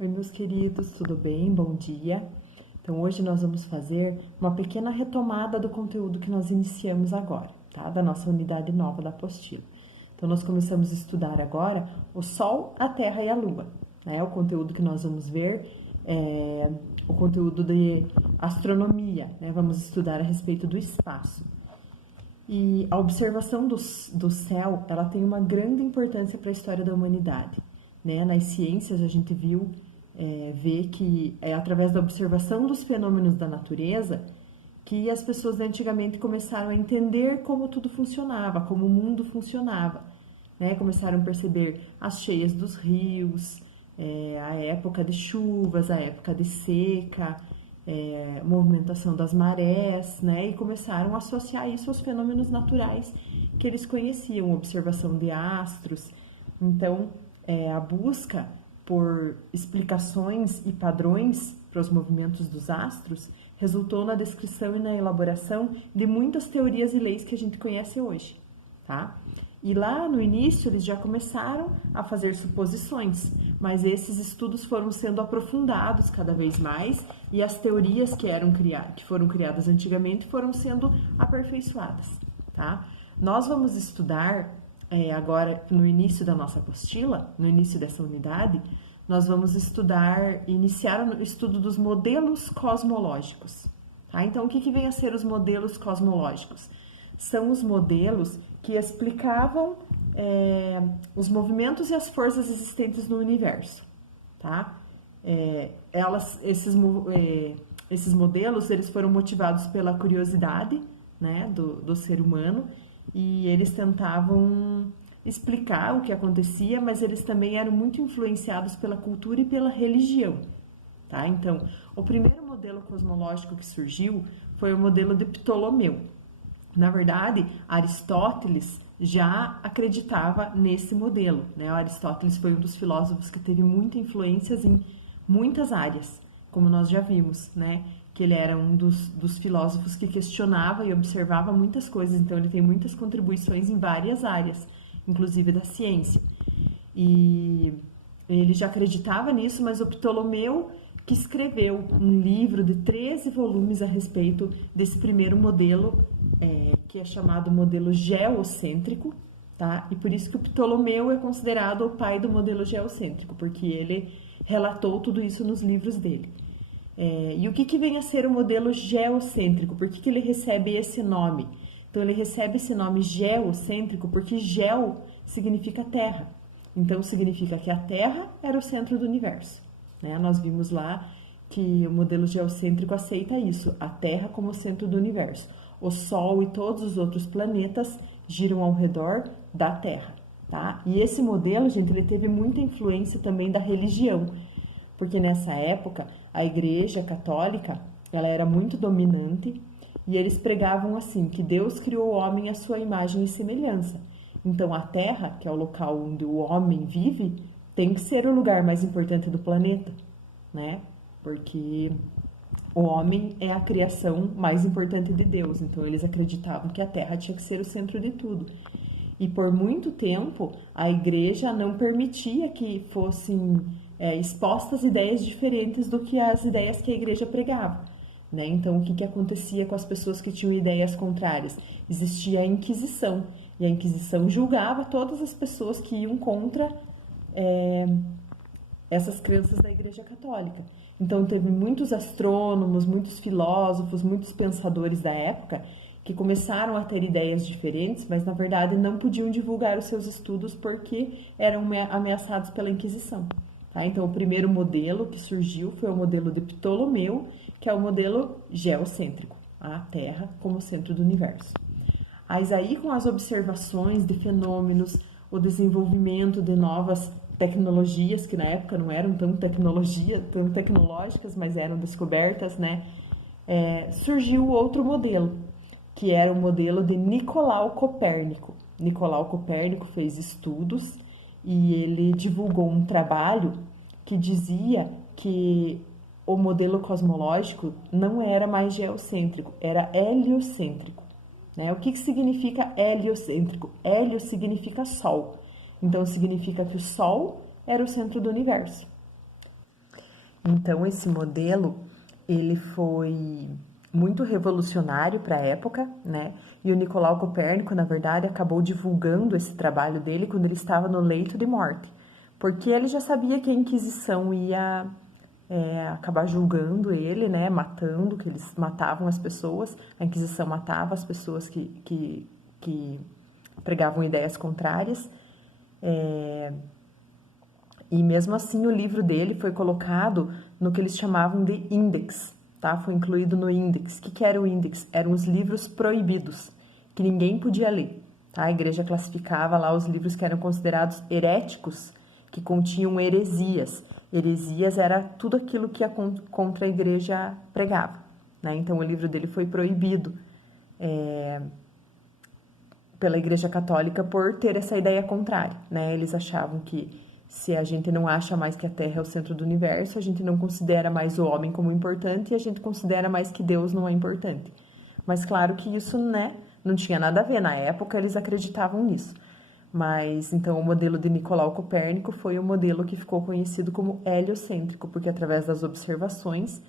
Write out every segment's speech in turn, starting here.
Oi, meus queridos, tudo bem? Bom dia. Então, hoje nós vamos fazer uma pequena retomada do conteúdo que nós iniciamos agora, tá? Da nossa unidade nova da apostila. Então, nós começamos a estudar agora o Sol, a Terra e a Lua, né? O conteúdo que nós vamos ver é o conteúdo de astronomia, né? Vamos estudar a respeito do espaço. E a observação do céu, ela tem uma grande importância para a história da humanidade, né? Nas ciências a gente vê que é através da observação dos fenômenos da natureza que as pessoas antigamente começaram a entender como tudo funcionava, como o mundo funcionava, né? Começaram a perceber as cheias dos rios, a época de chuvas, a época de seca, movimentação das marés, né? E começaram a associar isso aos fenômenos naturais que eles conheciam, observação de astros. Então, a busca por explicações e padrões para os movimentos dos astros resultou na descrição e na elaboração de muitas teorias e leis que a gente conhece hoje, tá? E lá no início eles já começaram a fazer suposições, mas esses estudos foram sendo aprofundados cada vez mais e as teorias que foram criadas antigamente foram sendo aperfeiçoadas, tá? Nós vamos estudar agora no início da nossa apostila, no início dessa unidade, nós vamos iniciar o estudo dos modelos cosmológicos, tá? Então, o que vem a ser os modelos cosmológicos? São os modelos que explicavam os movimentos e as forças existentes no universo, tá? Esses modelos, eles foram motivados pela curiosidade, né, do ser humano, e eles tentavam explicar o que acontecia, mas eles também eram muito influenciados pela cultura e pela religião, tá? Então, o primeiro modelo cosmológico que surgiu foi o modelo de Ptolomeu. Na verdade, Aristóteles já acreditava nesse modelo, né? O Aristóteles foi um dos filósofos que teve muita influência em muitas áreas, como nós já vimos, né? Que ele era um dos filósofos que questionava e observava muitas coisas, então ele tem muitas contribuições em várias áreas, inclusive da ciência. E ele já acreditava nisso, mas o Ptolomeu que escreveu um livro de 13 volumes a respeito desse primeiro modelo, que é chamado modelo geocêntrico, tá? E por isso que o Ptolomeu é considerado o pai do modelo geocêntrico, porque ele relatou tudo isso nos livros dele. E o que vem a ser o modelo geocêntrico? Por que ele recebe esse nome? Então, ele recebe esse nome geocêntrico porque geo significa terra. Então, significa que a Terra era o centro do universo, né? Nós vimos lá que o modelo geocêntrico aceita isso, a Terra como centro do universo. O Sol e todos os outros planetas giram ao redor da Terra, tá? E esse modelo, gente, ele teve muita influência também da religião, porque nessa época a Igreja Católica, ela era muito dominante e eles pregavam assim, que Deus criou o homem à sua imagem e semelhança. Então a Terra, que é o local onde o homem vive, tem que ser o lugar mais importante do planeta, né? Porque o homem é a criação mais importante de Deus, então eles acreditavam que a Terra tinha que ser o centro de tudo. E por muito tempo a Igreja não permitia que fossem expostas ideias diferentes do que as ideias que a Igreja pregava, né? Então, o que acontecia com as pessoas que tinham ideias contrárias? Existia a Inquisição, e a Inquisição julgava todas as pessoas que iam contra essas crenças da Igreja Católica. Então, teve muitos astrônomos, muitos filósofos, muitos pensadores da época que começaram a ter ideias diferentes, mas na verdade não podiam divulgar os seus estudos porque eram ameaçados pela Inquisição. Tá? Então, o primeiro modelo que surgiu foi o modelo de Ptolomeu, que é o modelo geocêntrico, a Terra como centro do universo. Mas aí, com as observações de fenômenos, o desenvolvimento de novas tecnologias, que na época não eram tão tecnológicas, mas eram descobertas, né? Surgiu outro modelo, que era o modelo de Nicolau Copérnico. Nicolau Copérnico fez estudos e ele divulgou um trabalho que dizia que o modelo cosmológico não era mais geocêntrico, era heliocêntrico, né? O que significa heliocêntrico? Hélio significa Sol, então significa que o Sol era o centro do universo. Então, esse modelo, ele foi muito revolucionário para a época, né? E o Nicolau Copérnico, na verdade, acabou divulgando esse trabalho dele quando ele estava no leito de morte, porque ele já sabia que a Inquisição ia acabar julgando ele, né? Matando, que eles matavam as pessoas, a Inquisição matava as pessoas que pregavam ideias contrárias. E mesmo assim o livro dele foi colocado no que eles chamavam de índex, tá? Foi incluído no índex. O que era o índex? Eram os livros proibidos, que ninguém podia ler, tá? A igreja classificava lá os livros que eram considerados heréticos, que continham heresias. Heresias era tudo aquilo que contra a igreja pregava, né? Então o livro dele foi proibido pela Igreja Católica por ter essa ideia contrária, né? Eles achavam que se a gente não acha mais que a Terra é o centro do universo, a gente não considera mais o homem como importante e a gente considera mais que Deus não é importante. Mas claro que isso, né, não tinha nada a ver. Na época eles acreditavam nisso. Mas então o modelo de Nicolau Copérnico foi o modelo que ficou conhecido como heliocêntrico, porque através das observações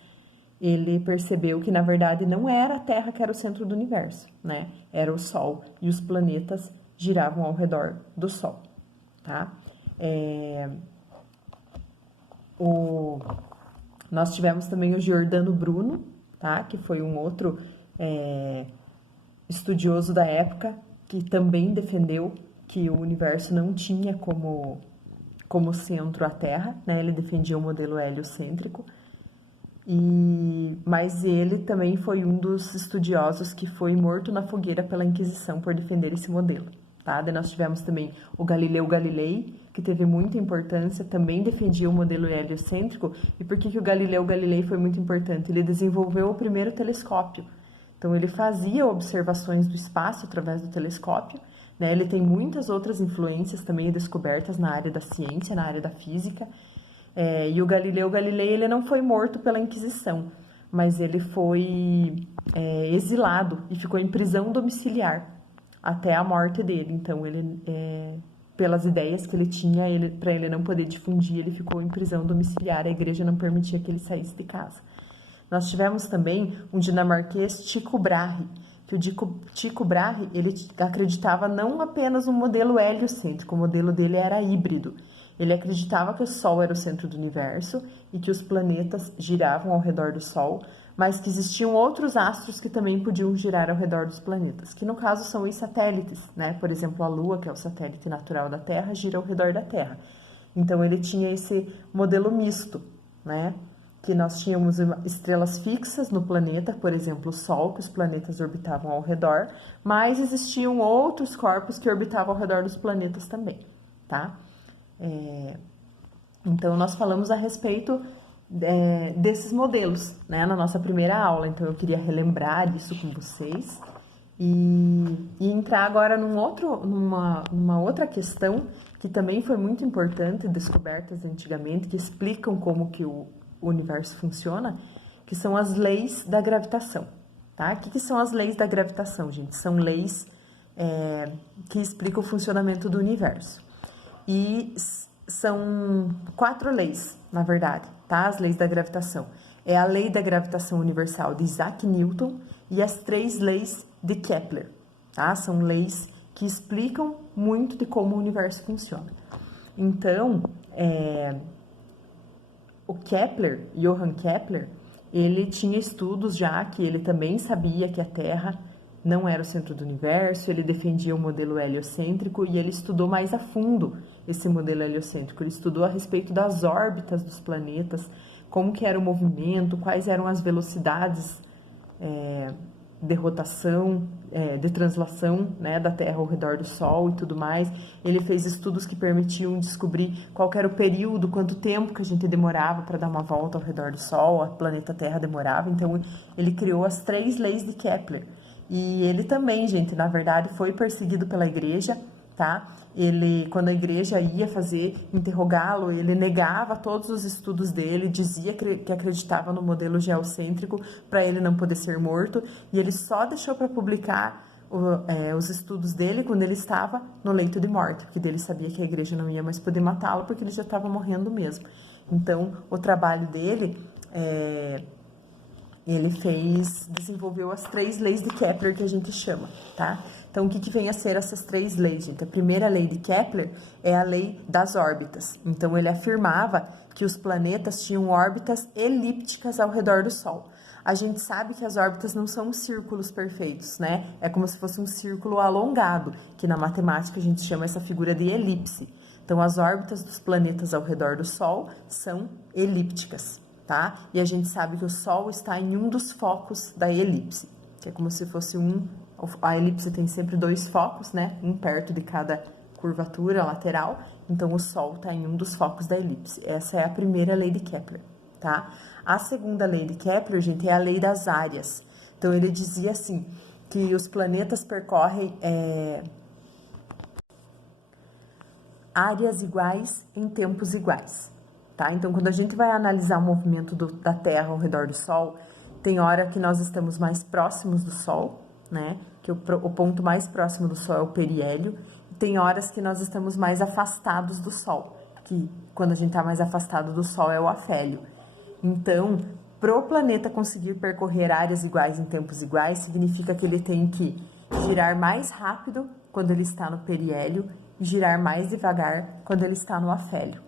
ele percebeu que na verdade não era a Terra que era o centro do universo, né? Era o Sol e os planetas giravam ao redor do Sol, tá? Nós tivemos também o Giordano Bruno, tá? Que foi um outro estudioso da época que também defendeu que o universo não tinha como centro a Terra, né? Ele defendia o modelo heliocêntrico. Mas ele também foi um dos estudiosos que foi morto na fogueira pela Inquisição por defender esse modelo. Tá? Daí nós tivemos também o Galileu Galilei, que teve muita importância, também defendia o modelo heliocêntrico. E por que o Galileu Galilei foi muito importante? Ele desenvolveu o primeiro telescópio. Então ele fazia observações do espaço através do telescópio, né? Ele tem muitas outras influências também descobertas na área da ciência, na área da física. E o Galileu Galilei, ele não foi morto pela Inquisição, mas ele foi exilado e ficou em prisão domiciliar até a morte dele. Então, ele, pelas ideias que ele tinha, para ele não poder difundir, ele ficou em prisão domiciliar. A igreja não permitia que ele saísse de casa. Nós tivemos também um dinamarquês, Tycho Brahe, que o Tycho Brahe, ele acreditava não apenas no modelo heliocêntrico, o modelo dele era híbrido. Ele acreditava que o Sol era o centro do universo e que os planetas giravam ao redor do Sol, mas que existiam outros astros que também podiam girar ao redor dos planetas, que no caso são os satélites, né? Por exemplo, a Lua, que é o satélite natural da Terra, gira ao redor da Terra. Então ele tinha esse modelo misto, né? Que nós tínhamos estrelas fixas no planeta, por exemplo, o Sol, que os planetas orbitavam ao redor, mas existiam outros corpos que orbitavam ao redor dos planetas também, tá? Então, nós falamos a respeito desses modelos, né, na nossa primeira aula. Então, eu queria relembrar isso com vocês e entrar agora numa outra questão que também foi muito importante, descobertas antigamente, que explicam como que o universo funciona, que são as leis da gravitação, tá? O que são as leis da gravitação, gente? São leis que explicam o funcionamento do universo. E são 4 leis, na verdade, tá? As leis da gravitação. É a lei da gravitação universal de Isaac Newton e as 3 leis de Kepler, tá? São leis que explicam muito de como o universo funciona. Então, o Kepler, Johann Kepler, ele tinha estudos já que ele também sabia que a Terra não era o centro do universo, ele defendia o modelo heliocêntrico e ele estudou mais a fundo esse modelo heliocêntrico. Ele estudou a respeito das órbitas dos planetas, como que era o movimento, quais eram as velocidades de rotação, de translação, né, da Terra ao redor do Sol e tudo mais. Ele fez estudos que permitiam descobrir qual era o período, quanto tempo que a gente demorava para dar uma volta ao redor do Sol, o planeta Terra demorava. Então, ele criou as 3 leis de Kepler. E ele também, gente, na verdade, foi perseguido pela igreja, tá? Quando a igreja ia interrogá-lo, ele negava todos os estudos dele, dizia que acreditava no modelo geocêntrico para ele não poder ser morto, e ele só deixou para publicar os estudos dele quando ele estava no leito de morte, porque ele sabia que a igreja não ia mais poder matá-lo, porque ele já estava morrendo mesmo. Então, o trabalho dele, ele desenvolveu as 3 leis de Kepler que a gente chama, tá? Então, o que vem a ser essas 3 leis, gente? A primeira lei de Kepler é a lei das órbitas. Então, ele afirmava que os planetas tinham órbitas elípticas ao redor do Sol. A gente sabe que as órbitas não são círculos perfeitos, né? É como se fosse um círculo alongado, que na matemática a gente chama essa figura de elipse. Então, as órbitas dos planetas ao redor do Sol são elípticas, tá? E a gente sabe que o Sol está em um dos focos da elipse, que é como se fosse a elipse tem sempre 2 focos, né? Um perto de cada curvatura lateral. Então, o Sol está em um dos focos da elipse. Essa é a primeira lei de Kepler, tá? A segunda lei de Kepler, gente, é a lei das áreas. Então, ele dizia assim, que os planetas percorrem áreas iguais em tempos iguais, tá? Então, quando a gente vai analisar o movimento da Terra ao redor do Sol, tem hora que nós estamos mais próximos do Sol, né? Que o ponto mais próximo do Sol é o periélio. E tem horas que nós estamos mais afastados do Sol, que quando a gente está mais afastado do Sol é o afélio. Então, para o planeta conseguir percorrer áreas iguais em tempos iguais, significa que ele tem que girar mais rápido quando ele está no periélio e girar mais devagar quando ele está no afélio,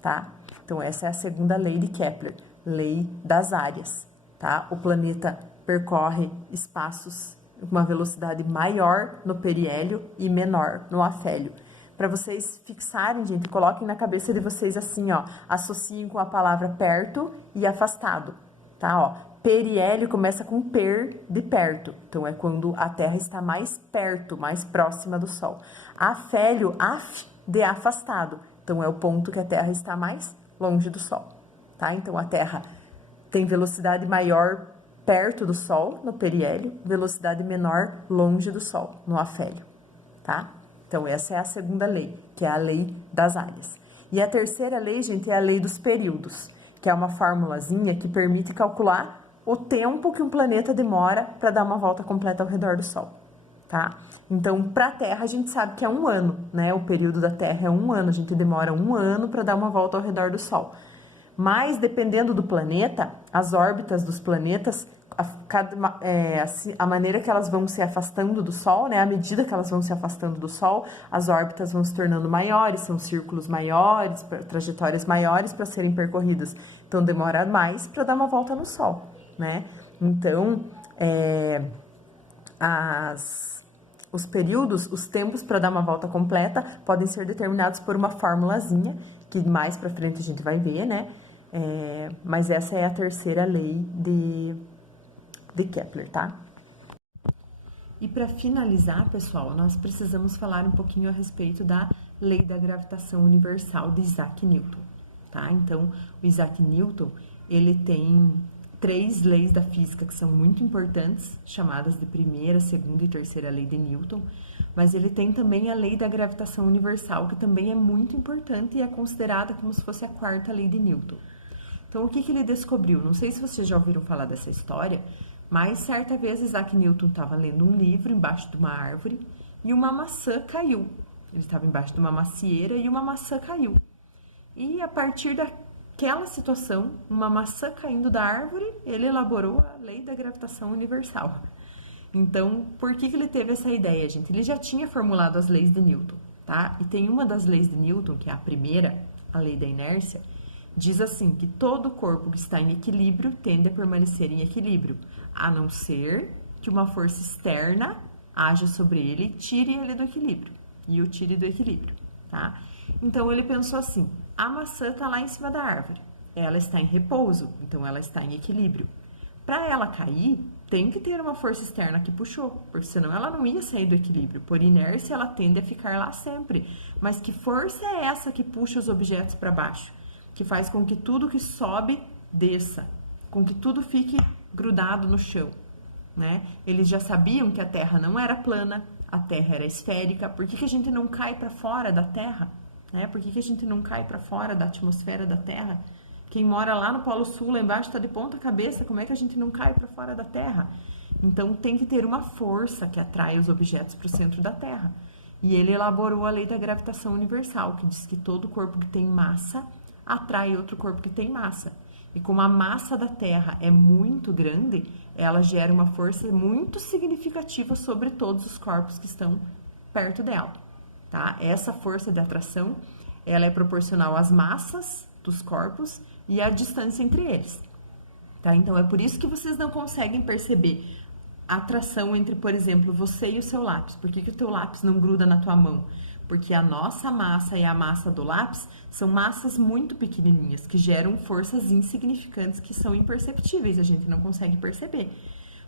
tá? Então, essa é a segunda lei de Kepler, lei das áreas, tá? O planeta percorre espaços com uma velocidade maior no periélio e menor no afélio. Para vocês fixarem, gente, coloquem na cabeça de vocês assim, ó, associem com a palavra perto e afastado, tá? Ó, periélio começa com per de perto, então é quando a Terra está mais perto, mais próxima do Sol. Afélio, af de afastado, então é o ponto que a Terra está mais longe do Sol, tá? Então a Terra tem velocidade maior perto do Sol, no periélio, velocidade menor longe do Sol, no afélio, tá? Então, essa é a segunda lei, que é a lei das áreas. E a terceira lei, gente, é a lei dos períodos, que é uma formulazinha que permite calcular o tempo que um planeta demora para dar uma volta completa ao redor do Sol, tá? Então, para a Terra, a gente sabe que é 1 ano, né? O período da Terra é 1 ano, a gente demora 1 ano para dar uma volta ao redor do Sol. Mas, dependendo do planeta, as órbitas dos planetas, a maneira que elas vão se afastando do Sol, né? À medida que elas vão se afastando do Sol, as órbitas vão se tornando maiores, são círculos maiores, trajetórias maiores para serem percorridas. Então, demora mais para dar uma volta no Sol, né? Então, os períodos, os tempos para dar uma volta completa podem ser determinados por uma formulazinha, que mais para frente a gente vai ver, né? Mas essa é a terceira lei de Kepler, tá? E para finalizar, pessoal, nós precisamos falar um pouquinho a respeito da lei da gravitação universal de Isaac Newton, tá? Então, o Isaac Newton, ele tem 3 leis da física que são muito importantes, chamadas de primeira, segunda e terceira lei de Newton, mas ele tem também a lei da gravitação universal, que também é muito importante e é considerada como se fosse a 4ª lei de Newton. Então, o que ele descobriu? Não sei se vocês já ouviram falar dessa história, mas certa vez Isaac Newton estava lendo um livro embaixo de uma árvore e uma maçã caiu. Ele estava embaixo de uma macieira e uma maçã caiu. E a partir daquela situação, uma maçã caindo da árvore, ele elaborou a lei da gravitação universal. Então, por que ele teve essa ideia, gente? Ele já tinha formulado as leis de Newton, tá? E tem uma das leis de Newton, que é a primeira, a lei da inércia, diz assim, que todo corpo que está em equilíbrio tende a permanecer em equilíbrio, a não ser que uma força externa haja sobre ele e tire ele do equilíbrio, e o tire do equilíbrio, tá? Então, ele pensou assim, a maçã está lá em cima da árvore, ela está em repouso, então ela está em equilíbrio. Para ela cair, tem que ter uma força externa que puxou, porque senão ela não ia sair do equilíbrio. Por inércia, ela tende a ficar lá sempre. Mas que força é essa que puxa os objetos para baixo? Que faz com que tudo que sobe desça, com que tudo fique grudado no chão, né? Eles já sabiam que a Terra não era plana, a Terra era esférica. Por que a gente não cai para fora da Terra? Né? Por que a gente não cai para fora da atmosfera da Terra? Quem mora lá no Polo Sul, lá embaixo, está de ponta cabeça, como é que a gente não cai para fora da Terra? Então, tem que ter uma força que atrai os objetos para o centro da Terra. E ele elaborou a lei da gravitação universal, que diz que todo corpo que tem massa atrai outro corpo que tem massa. E como a massa da Terra é muito grande, ela gera uma força muito significativa sobre todos os corpos que estão perto dela, tá? Essa força de atração, ela é proporcional às massas dos corpos e à distância entre eles, tá? Então, é por isso que vocês não conseguem perceber a atração entre, por exemplo, você e o seu lápis. Por que que o teu lápis não gruda na tua mão? Porque a nossa massa e a massa do lápis são massas muito pequenininhas, que geram forças insignificantes que são imperceptíveis, a gente não consegue perceber.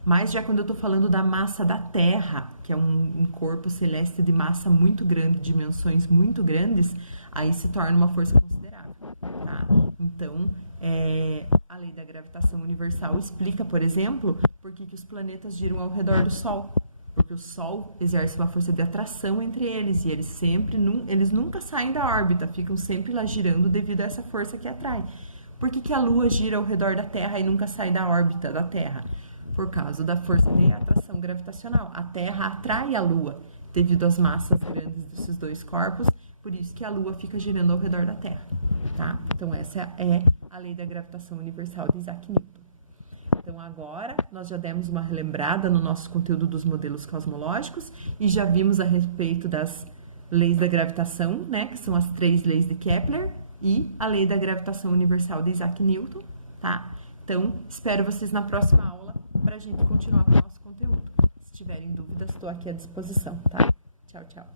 Mas já quando eu estou falando da massa da Terra, que é um corpo celeste de massa muito grande, dimensões muito grandes, aí se torna uma força considerável, tá? Então, a lei da gravitação universal explica, por exemplo, por que que os planetas giram ao redor do Sol. Porque o Sol exerce uma força de atração entre eles e eles nunca saem da órbita, ficam sempre lá girando devido a essa força que atrai. Por que que a Lua gira ao redor da Terra e nunca sai da órbita da Terra? Por causa da força de atração gravitacional. A Terra atrai a Lua devido às massas grandes desses dois corpos, por isso que a Lua fica girando ao redor da Terra, tá? Então essa é a lei da gravitação universal de Isaac Newton. Então, agora, nós já demos uma relembrada no nosso conteúdo dos modelos cosmológicos e já vimos a respeito das leis da gravitação, né, que são as 3 leis de Kepler e a lei da gravitação universal de Isaac Newton, tá? Então, espero vocês na próxima aula para a gente continuar com o nosso conteúdo. Se tiverem dúvidas, estou aqui à disposição, tá? Tchau, tchau.